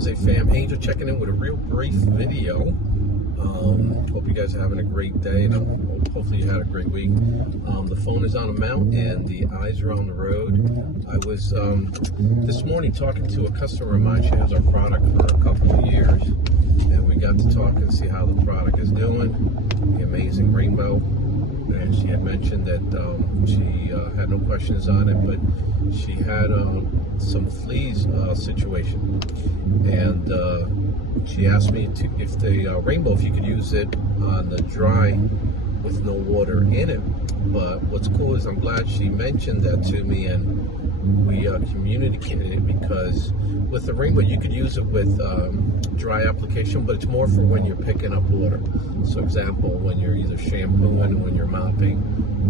Hey fam, Angel checking in with a real brief video. Hope you guys are having a great day, and hopefully you had a great week. The phone is on a mount and the eyes are on the road. I was this morning talking to a customer of mine. She has our product for a couple of years, and we got to talk and see how the product is doing. The amazing rainbow, and she had mentioned that she had no questions on it, but she had some fleas situation, and she asked me if the rainbow, if you could use it on the dry with no water in it. But what's cool is I'm glad she mentioned that to me, and we communicated it, because with the rainbow you could use it with dry application, but it's more for when you're picking up water. So example, when you're either shampooing, when you're mopping,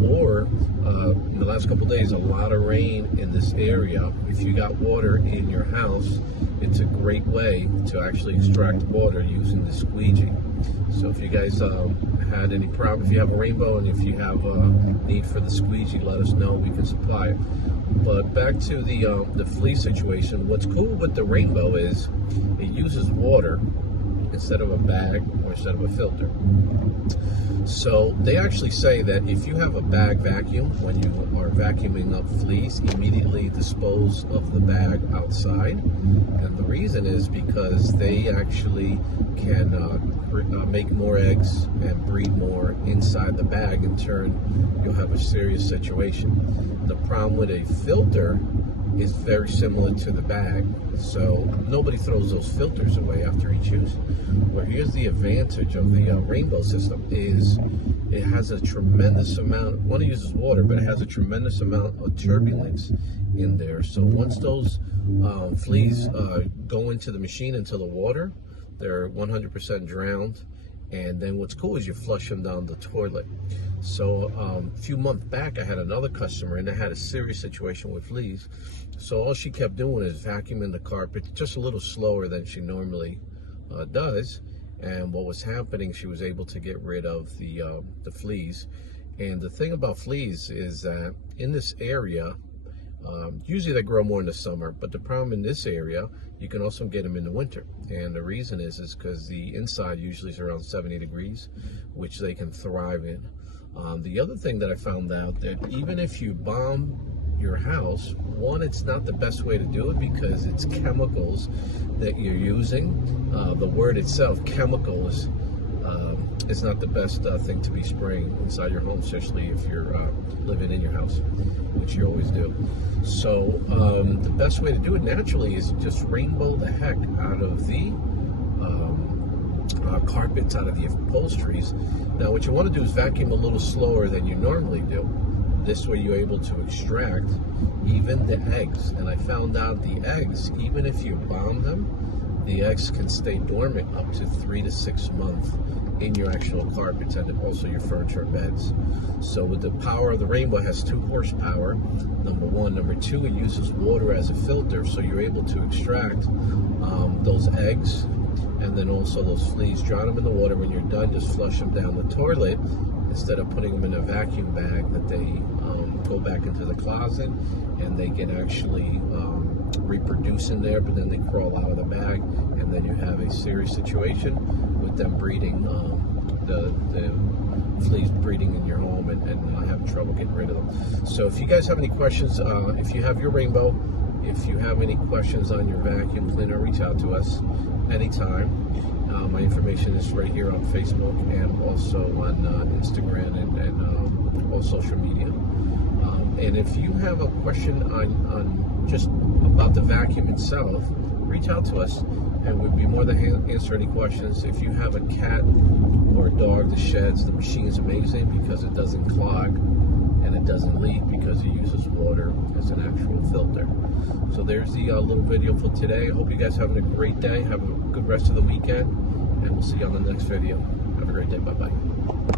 or in the last couple of days, a lot of rain in this area. If you got water in your house, it's a great way to actually extract water using the squeegee. So if you guys had any problem, if you have a rainbow and if you have a need for the squeegee, let us know, we can supply it. But back to the flea situation, what's cool with the rainbow is it uses water instead of a bag or instead of a filter. So they actually say that if you have a bag vacuum, when you are vacuuming up fleas, immediately dispose of the bag outside. And the reason is because they actually can make more eggs and breed more inside the bag. In turn, you'll have a serious situation. The problem with a filter is very similar to the bag, so nobody throws those filters away after each use. Well, here's the advantage of the rainbow system is it has a tremendous amount, one, it uses water, but it has a tremendous amount of turbulence in there. So once those fleas go into the machine, into the water, they're 100% drowned. And then what's cool is you flush them down the toilet. So a few months back, I had another customer, and I had a serious situation with fleas. So all she kept doing is vacuuming the carpet just a little slower than she normally does. And what was happening, she was able to get rid of the fleas. And the thing about fleas is that in this area, usually they grow more in the summer, but the problem in this area, you can also get them in the winter. And the reason is because the inside usually is around 70 degrees, which they can thrive in. The other thing that I found out, that even if you bomb your house, one, it's not the best way to do it because it's chemicals that you're using. The word itself, chemicals, it's not the best thing to be spraying inside your home, especially if you're living in your house, which you always do. So the best way to do it naturally is just rainbow the heck out of the carpets, out of the upholsteries. Now what you want to do is vacuum a little slower than you normally do. This way you're able to extract even the eggs. And I found out the eggs, even if you bomb them, the eggs can stay dormant up to 3 to 6 months in your actual carpets and also your furniture and beds. So with the power of the rainbow, it has 2 horsepower, number one. Number two, it uses water as a filter, so you're able to extract those eggs and then also those fleas. Drown them in the water. When you're done, just flush them down the toilet instead of putting them in a vacuum bag that they go back into the closet and they can actually reproduce in there, but then they crawl out of the bag, and then you have a serious situation with them breeding, the fleas breeding in your home and having trouble getting rid of them. So if you guys have any questions, if you have your rainbow, if you have any questions on your vacuum cleaner, reach out to us anytime. My information is right here on Facebook and also on Instagram and all social media. And if you have a question on just about the vacuum itself, reach out to us and we'd be more than happy to answer any questions. If you have a cat or a dog that sheds, the machine is amazing because it doesn't clog and it doesn't leak because it uses water as an actual filter. So there's the little video for today. I hope you guys are having a great day. Have a good rest of the weekend, and we'll see you on the next video. Have a great day. Bye-bye.